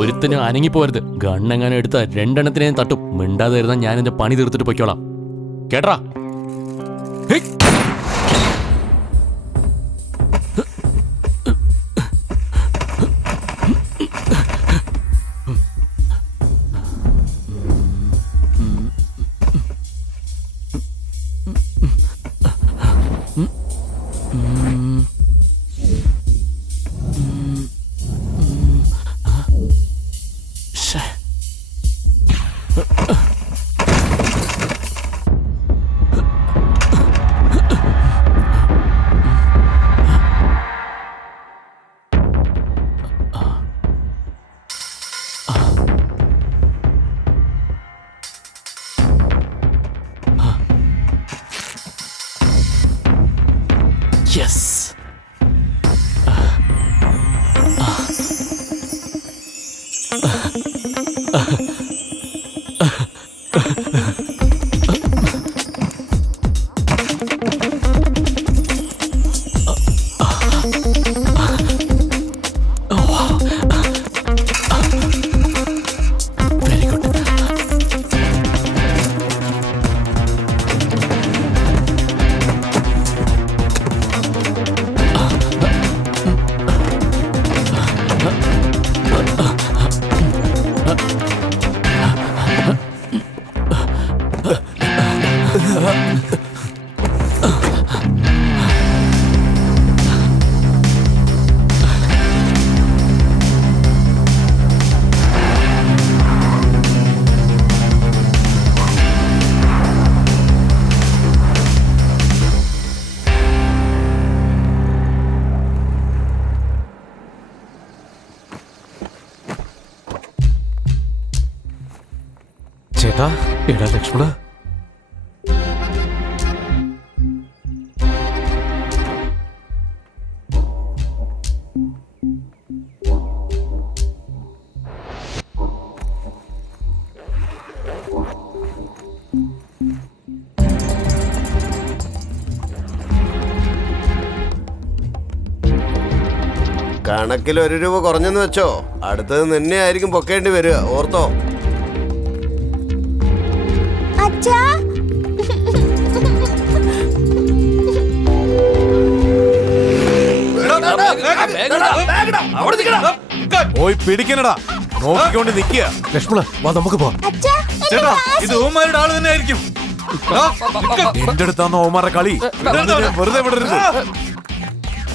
ഒരുത്തിനും അനങ്ങിപ്പോരുത്. ഗണ്ണെങ്ങനെ എടുത്ത രണ്ടെണ്ണത്തിനെയും തട്ടും. മിണ്ടാതെ ഇരുന്നാൽ ഞാൻ എന്റെ പണി തീർത്തിട്ട് പൊയ്ക്കോളാം. കേട്ടാ? Yes. Very good. ചേട്ടാ, എടാ ലക്ഷ്മണ, കണക്കിൽ 1 രൂപ കുറഞ്ഞെന്ന് വെച്ചോ, അടുത്തത് നിന്നെ ആയിരിക്കും പൊക്കേണ്ടി വരിക, ഓർത്തോ. അച്ഛാ, പോയി പിടിക്കണടാ. നോക്കിക്കൊണ്ട് നിക്കുക. ലക്ഷ്മണ, വാ നമുക്ക് പോവാം. അച്ഛാ, ചേട്ടാ, ഇത് ഓമാരുടെ ആള് തന്നെ ആയിരിക്കും. എന്റെ അടുത്താന്നോ ഓമാരുടെ കളി? വെറുതെ വിടരുത്.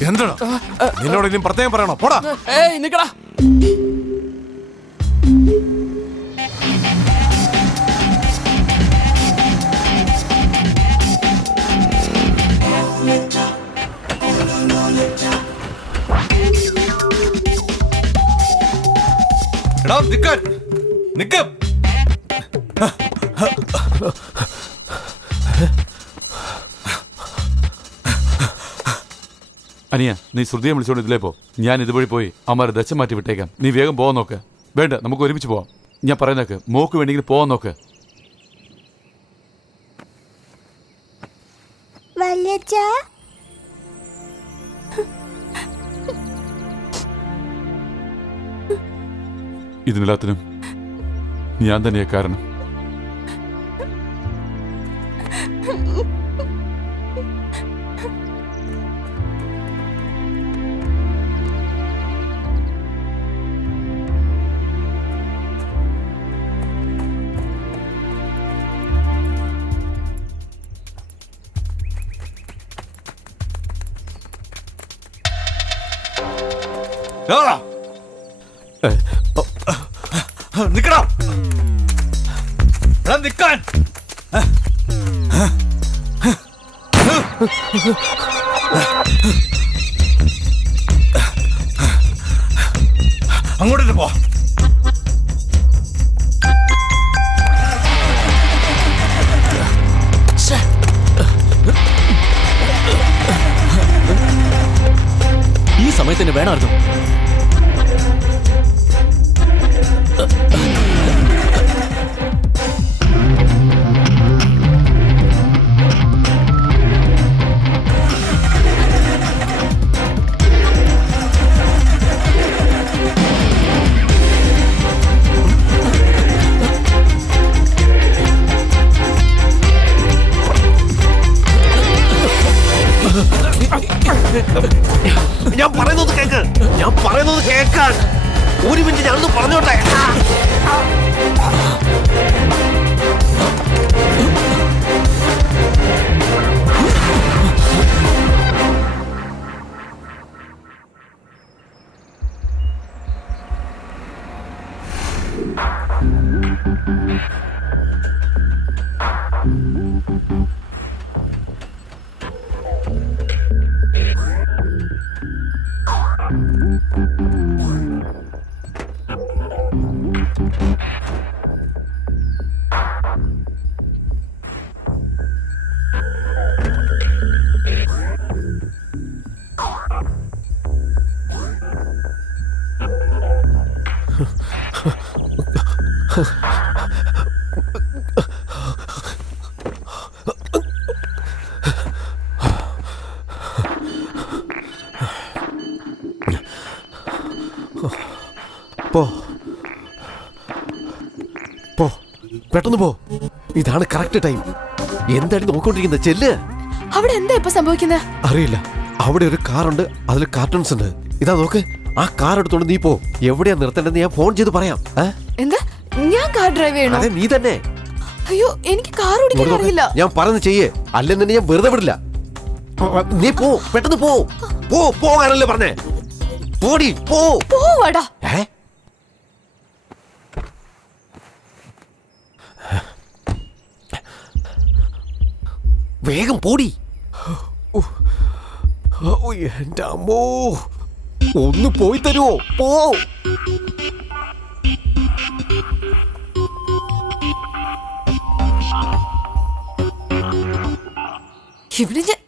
എന്താടാ നിന്നോട് ഇനിയും പ്രത്യേകം പറയണോ? പോടാ. ഏയ് നിക്കടാ. എടാ നിക്കാൻ, നിക്ക. അനിയ, നീ ശ്രുതിയെ വിളിച്ചോണ്ട് ഇതിലേ പോ. ഞാൻ ഇതുവഴി പോയി അമ്മാരെ ദശ മാറ്റി വിട്ടേക്കാം. നീ വേഗം പോകാൻ നോക്ക്. വേണ്ട, നമുക്ക് ഒരുമിച്ച് പോവാം. ഞാൻ പറയുന്നേക്ക്, മോക്ക് വേണമെങ്കിൽ പോകാൻ നോക്ക്. വല്യച്ഛാ, ഇതിനെല്ലാത്തിനും ഞാൻ തന്നെയാ കാരണം. നിക്കടാ. എടാ നിക്കാൻ. അങ്ങോട്ട് പോ. ഈ സമയത്തിന് വേണമായിരുന്നു. ഒരു മിനിറ്റ് ഞാനൊന്ന് പറഞ്ഞോട്ടെ. പോ പോ, പെട്ടെന്ന് പോ. ഇതാണ് കറക്റ്റ് ടൈം. എന്താണ് നോക്കൊണ്ടിരിക്കുന്നത്? ചെല്ല്. അവിടെ എന്താ ഇപ്പൊ സംഭവിക്കുന്നത്? അറിയില്ല. അവിടെ ഒരു കാറുണ്ട്, അതിൽ കാർട്ടൂൺസ് ഉണ്ട്. ഇതാ നോക്ക്, ആ കാർ എടുത്തോണ്ട് നീ പോ. എവിടെയാ നിർത്തേണ്ടത് ഞാൻ ഫോൺ ചെയ്ത് പറയാം. എന്താ? ഞാൻ കാർ ഡ്രൈവ് ചെയ്യണോ? അതെ, നീ തന്നെ. അയ്യോ, എനിക്ക് കാർ ഓടിക്കാൻ അറിയില്ല. ഞാൻ പറഞ്ഞു ചെയ്യേ, അല്ലെന്നെ ഞാൻ വെറുതെ വിടില്ല. നീ പോ, പെട്ടെന്ന് പോ. പോകാനല്ലേ പറഞ്ഞേ? പോടി, പോ. പോവാടാ. വേഗം പോടി. എന്റെ അമ്മോ, ഒന്ന് പോയി തരുവോ? പോ. ഇവിടെ ഞാൻ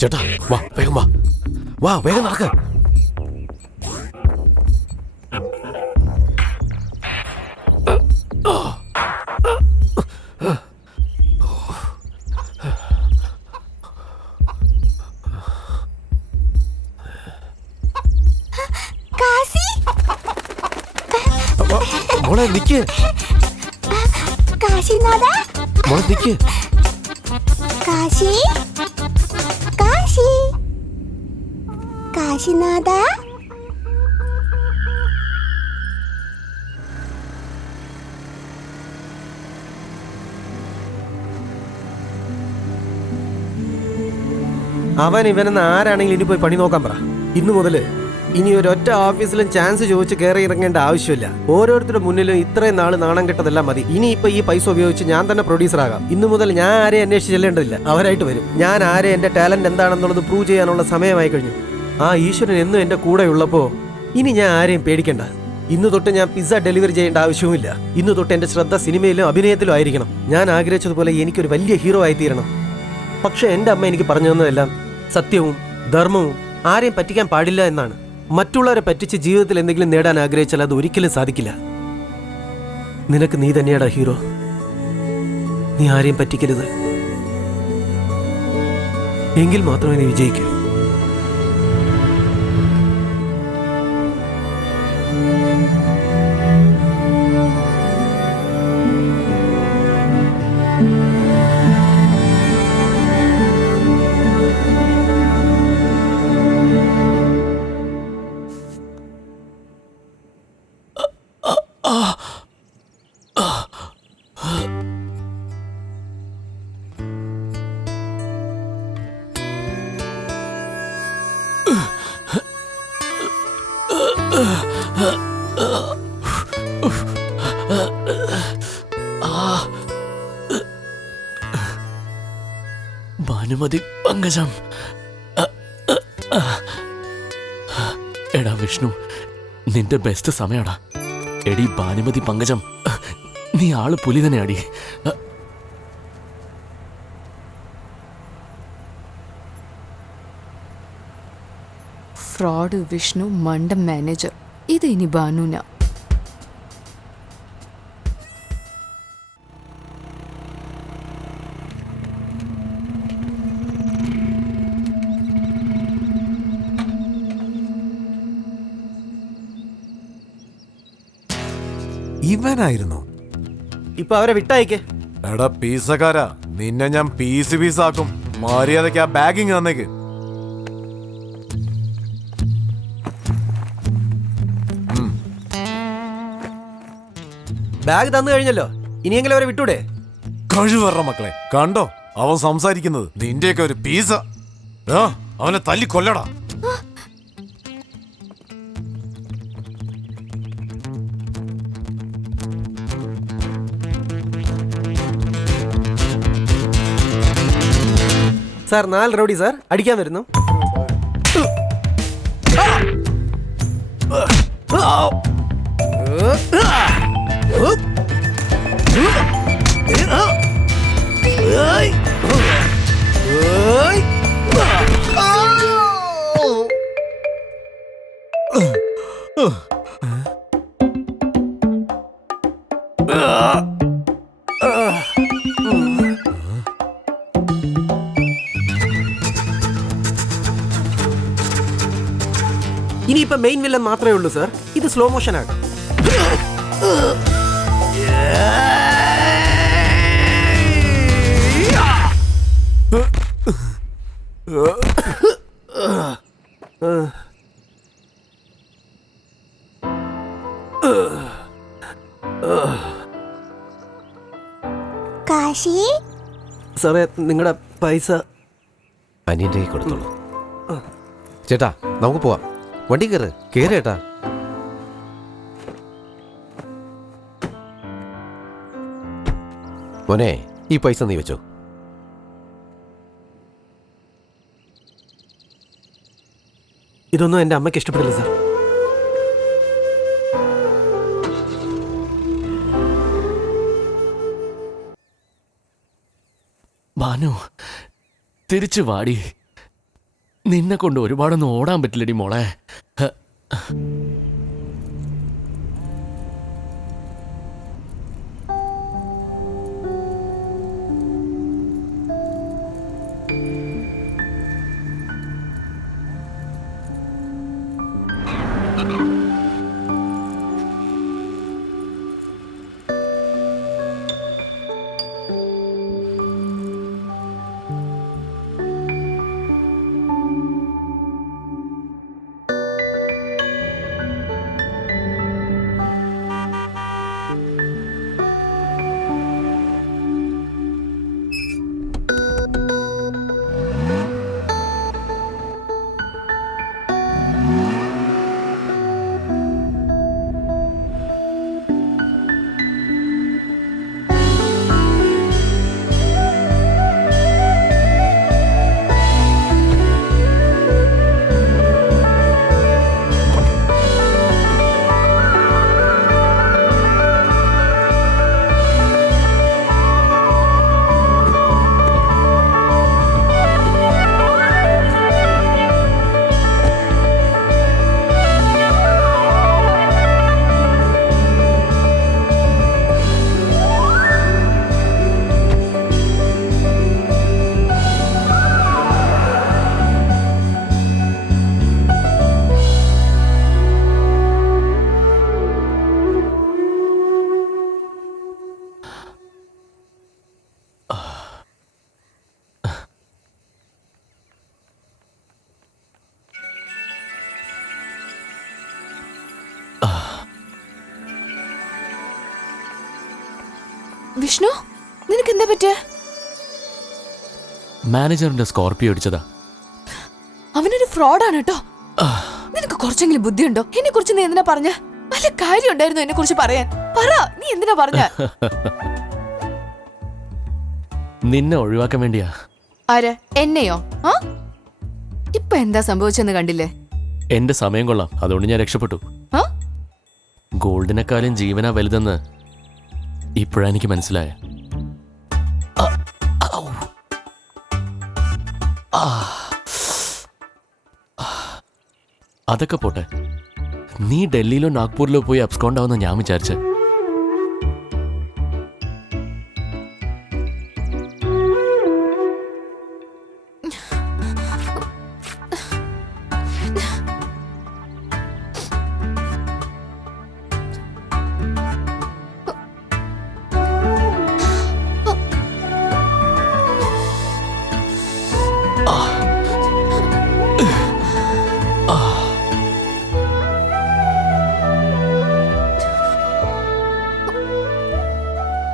ചേട്ടാ, വാ വേഗം വാ. വാ വേഗം നടക്ക. മോളെ നിക്ക്. കാശിനാഥ, മോളെ നിക്ക്. കാശി, കാശി, കാശിനാഥ. അവൻ ഇവനെന്ന് ആരാണെങ്കിലും ഇനി പോയി പണി നോക്കാൻ പറ. ഇന്നു മുതല് ഇനി ഒരൊറ്റ ഓഫീസിലും ചാൻസ് ചോദിച്ച് കയറി ഇറങ്ങേണ്ട ആവശ്യമില്ല. ഓരോരുത്തരുടെ മുന്നിലും ഇത്രയും നാൾ നാണം കെട്ടതെല്ലാം മതി. ഇനി ഇപ്പൊ ഈ പൈസ ഉപയോഗിച്ച് ഞാൻ തന്നെ പ്രൊഡ്യൂസർ ആകാം. ഇന്നു മുതൽ ഞാൻ ആരെയും അന്വേഷിച്ച് ചെല്ലേണ്ടതില്ല, അവരായിട്ട് വരും. ഞാൻ ആരെ എന്റെ ടാലന്റ് എന്താണെന്നുള്ളത് പ്രൂവ് ചെയ്യാനുള്ള സമയമായി കഴിഞ്ഞു. ആ ഈശ്വരൻ എന്നും എന്റെ കൂടെ ഉള്ളപ്പോ ഇനി ഞാൻ ആരെയും പേടിക്കണ്ട. ഇന്ന് തൊട്ട് ഞാൻ പിസ്സ ഡെലിവറി ചെയ്യേണ്ട ആവശ്യവുമില്ല. ഇന്ന് തൊട്ട് എന്റെ ശ്രദ്ധ സിനിമയിലും അഭിനയത്തിലും ആയിരിക്കണം. ഞാൻ ആഗ്രഹിച്ചതുപോലെ എനിക്കൊരു വലിയ ഹീറോ ആയിത്തീരണം. പക്ഷെ എന്റെ അമ്മ എനിക്ക് പറഞ്ഞു തന്നതെല്ലാം സത്യവും ധർമ്മവും ആരെയും പറ്റിക്കാൻ പാടില്ല എന്നാണ്. മറ്റുള്ളവരെ പറ്റിച്ച് ജീവിതത്തിൽ എന്തെങ്കിലും നേടാൻ ആഗ്രഹിച്ചാൽ അത് ഒരിക്കലും സാധിക്കില്ല. നിനക്ക് നീ തന്നെയാടാ ഹീറോ. നീ ആരെയും പറ്റിക്കരുത്, എങ്കിൽ മാത്രമേ നീ വിജയിക്കൂ. ഭാനുമതി പങ്കജം. എടാ വിഷ്ണു, നിന്റെ ബെസ്റ്റ് സമയടാ. എടി ഭാനുമതി പങ്കജം, നീ ആള് പുലി തന്നെ അടി. ഫ്രോഡ് വിഷ്ണു, മണ്ടം മാനേജർ. ഇത് ഇനി ബാനുന. ഇവനായിരുന്നു. ഇപ്പൊ അവരെ വിട്ടയക്കേ. എടാ പീസക്കാരാ, നിന്നെ ഞാൻ പീസാക്കും. മര്യാദക്ക് ആ ബാഗിങ് തന്നേക്ക്. ബാഗ് തന്നു കഴിഞ്ഞല്ലോ, ഇനിയെങ്കിലും അവരെ വിട്ടൂടെ? കഴിവറ മക്കളെ, കണ്ടോ അവൻ സംസാരിക്കുന്നത്? നിന്റെയൊക്കെ ഒരു പീസ. അവനെ തല്ലിക്കൊല്ലടാ. സാർ 4 റൗഡി സാർ, അടിക്കാൻ വരുന്നു. ഇനിയിപ്പോ മെയിൻ വില്ലൻ മാത്രമേ ഉള്ളൂ സാർ. ഇത് സ്ലോ മോഷൻ ആണ്. കാശി, സാറേ നിങ്ങളുടെ പൈസ അനിയൻ്റെ കൈ കൊടുത്തോളൂ. ചേട്ടാ നമുക്ക് പോവാം. വണ്ടി കയറ് ചേട്ടാ. മോനെ, ഈ പൈസ നീ വെച്ചോ. ഇതൊന്നും എൻ്റെ അമ്മയ്ക്ക് ഇഷ്ടപ്പെടില്ല സാർ. ഭാനു, തിരിച്ചു വാടി. നിന്നെ കൊണ്ട് ഒരുപാടൊന്നും ഓടാൻ പറ്റില്ലടി മോളെ. വിഷ്ണു നിനക്ക് എന്താ പറ്റേ? മാനേജറിന്റെ സ്കോർപിയോ ഇടിച്ചതാ. അവനൊരു ഫ്രോഡാണ് കേട്ടോ. നിനക്ക് കുറച്ചെങ്കിലും ബുദ്ധിയുണ്ടോ? എന്നെ കുറിച്ച് നീ എന്തിനാ പറഞ്ഞ? വല്ല കാര്യം ഉണ്ടായിരുന്നു എന്നെ കുറിച്ച് പറയാൻ? പറ, നീ എന്തിനാ പറഞ്ഞ? നിന്നെ ഒഴിവാക്കാൻ വേണ്ടിയാ. ആര്? എന്നെയോ? ആ ഇപ്പൊ എന്താ സംഭവിച്ചെന്ന് കണ്ടില്ലേ? എന്റെ സമയം കൊള്ളാം, അതുകൊണ്ട് ഞാൻ രക്ഷപ്പെട്ടു. ആ ഗോൾഡിനെക്കാളും ജീവനാ വലുതെന്ന് ഇപ്പോഴാ എനിക്ക് മനസ്സിലായ. അതൊക്കെ പോട്ടെ, നീ ഡൽഹിയിലോ നാഗ്പൂരിലോ പോയി അബ്സ്കോണ്ട് ആവുന്ന ഞാൻ വിചാരിച്ച.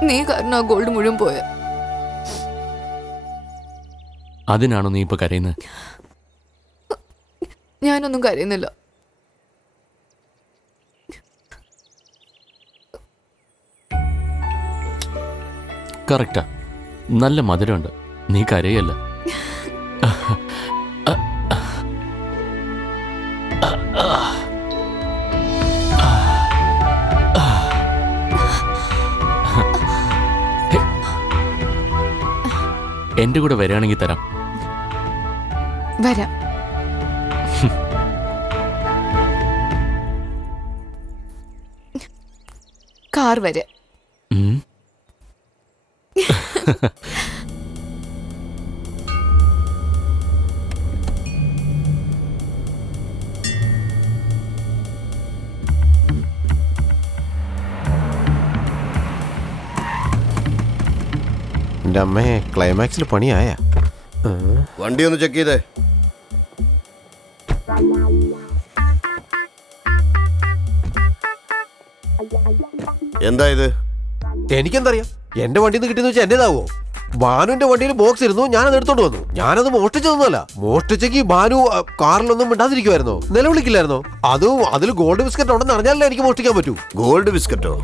നീ കാരണം ആ ഗോൾഡ് മുഴുവൻ പോയ. അതിനാണോ നീ ഇപ്പൊ കരയുന്നത്? ഞാനൊന്നും കരയുന്നില്ല. കറക്റ്റാ, നല്ല മധുരമുണ്ട്. നീ കരയല്ല. എന്റെ കൂടെ വരികയാണെങ്കിൽ തരാം. വരാം. കാർ വരെ. എൻ്റെ അമ്മയെ ക്ലൈമാക്സിൽ പണിയായ. വണ്ടി ഒന്ന് ചെക്ക് ചെയ്തേ. എന്താ ഇത്? എനിക്കെന്തറിയാം, എന്റെ വണ്ടിയിൽ നിന്ന് കിട്ടിയെന്ന് വെച്ചാൽ എന്റേതാവോ? ബാനുവിന്റെ വണ്ടിയിൽ ബോക്സ് ഇരുന്നു, ഞാനത് എടുത്തോണ്ട് വന്നു. ഞാനത് മോഷ്ടിച്ചതൊന്നുമല്ല. മോഷ്ടിച്ചെങ്കിൽ ബാനു കാറിലൊന്നും മിണ്ടാതിരിക്കുമായിരുന്നോ? നിലവിളിക്കില്ലായിരുന്നോ? അതും അതിൽ ഗോൾഡ് ബിസ്ക്കറ്റ് ഉണ്ടെന്ന് അറിഞ്ഞാലേ എനിക്ക് മോഷ്ടിക്കാൻ പറ്റൂ. ഗോൾഡ് ബിസ്ക്കറ്റോ?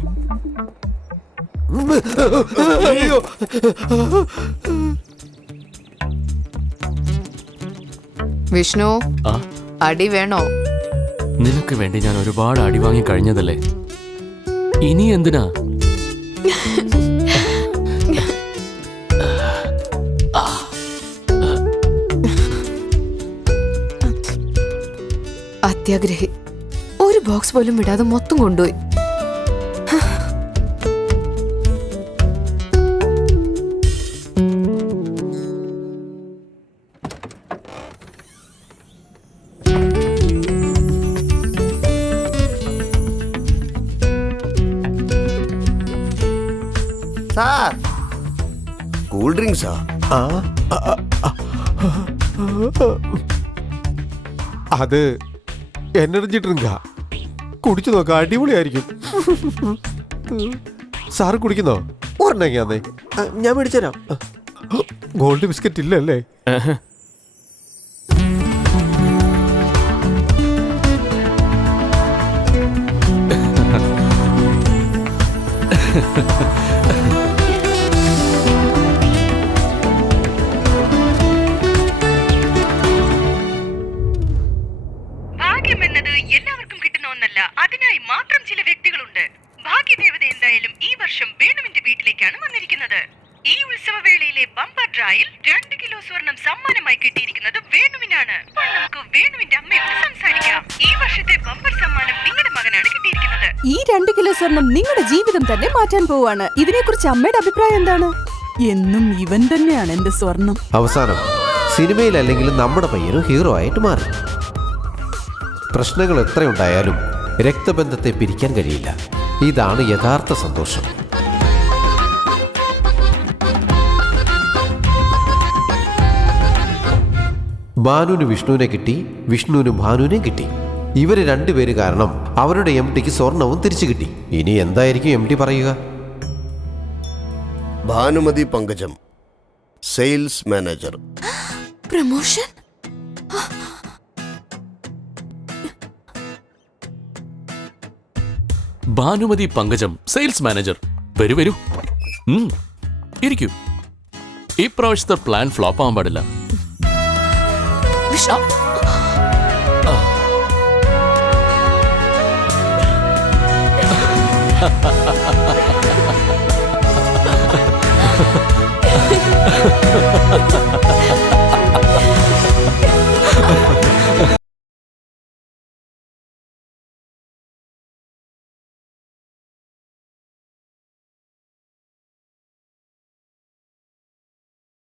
അയ്യോ, വിഷ്ണു, ആ, അടി വേണോ? നിനക്ക് വേണ്ടി ഞാൻ ഒരുപാട് അടി വാങ്ങി കഴിഞ്ഞതല്ലേ, ഇനി എന്തിനാ? അത്യാഗ്രഹി. ഒരു ബോക്സ് പോലും വിടാതെ മൊത്തം കൊണ്ടുപോയി. സാർ, കൂൾ ഡ്രിങ്ക്സാ? അത് എനർജി ഡ്രിങ്കാ. കുടിച്ചു നോക്കാം, അടിപൊളിയായിരിക്കും. സാറ് കുടിക്കുന്നോ? ഒരെണ്ണേ ഞാൻ മേടിച്ചുതരാം. ഗോൾഡ് ബിസ്ക്കറ്റ് ഇല്ലല്ലേ? ഭാഗ്യമെന്നത് എല്ലാവർക്കും കിട്ടുന്ന ഒന്നല്ല. അതിനായി മാത്രം ചില വ്യക്തികളുണ്ട്. ഭാഗ്യദേവത എന്തായാലും ഈ വർഷം വേണുവിന്റെ വീട്ടിലേക്കാണ് വന്നിരിക്കുന്നത്. ഈ ഉത്സവവേളയിലെ ബമ്പർ ഡ്രായിൽ 2 കിലോ സ്വർണം സമ്മാനമായി കിട്ടിയിരിക്കുന്നത് വേണുവിനാണ്. അപ്പോൾ നമുക്ക് വേണുവിന്റെ അമ്മയോട് സംസാരിക്കാം. ഈ വർഷത്തെ ബമ്പർ സമ്മാനം നിങ്ങളുടെ മകനാണ് കിട്ടിയിരിക്കുന്നത്. ഈ 2 കിലോ സ്വർണം നിങ്ങളുടെ ജീവിതം തന്നെ മാറ്റാൻ പോവാണ്. ഇതിനെക്കുറിച്ച് അമ്മയുടെ അഭിപ്രായം എന്താണ്? എന്നും ഇവൻ തന്നെയാണ് എന്റെ സ്വർണം. അവസാനം സിനിമയിലല്ലെങ്കിലും നമ്മുടെ പയ്യനും ഹീറോ ആയിട്ട് മാറി. പ്രശ്നങ്ങൾ എത്രയുണ്ടായാലും രക്തബന്ധത്തെ പിരിക്കാൻ കഴിയില്ല. ഇതാണ് യഥാർത്ഥ സന്തോഷം. ബാനുവിന് വിഷ്ണുവിനെ കിട്ടി, വിഷ്ണുവിന് ഭാനുവിനെ കിട്ടി. ഇവര് രണ്ടുപേര് കാരണം അവരുടെ MDക്ക് സ്വർണവും തിരിച്ചു കിട്ടി. ഇനി എന്തായിരിക്കും MD പറയുക? ഭാനുമതി പങ്കജം, സെയിൽസ് മാനേജർ. പ്രമോഷൻ? ഭാനുമതി പങ്കജം, സെയിൽസ് മാനേജർ. വരൂ വരൂ. ഇരിക്കൂ. ഈ പ്രാവശ്യത്തെ പ്ലാൻ ഫ്ലോപ്പ് ആവാൻ പാടില്ല. വിഷ്ണു,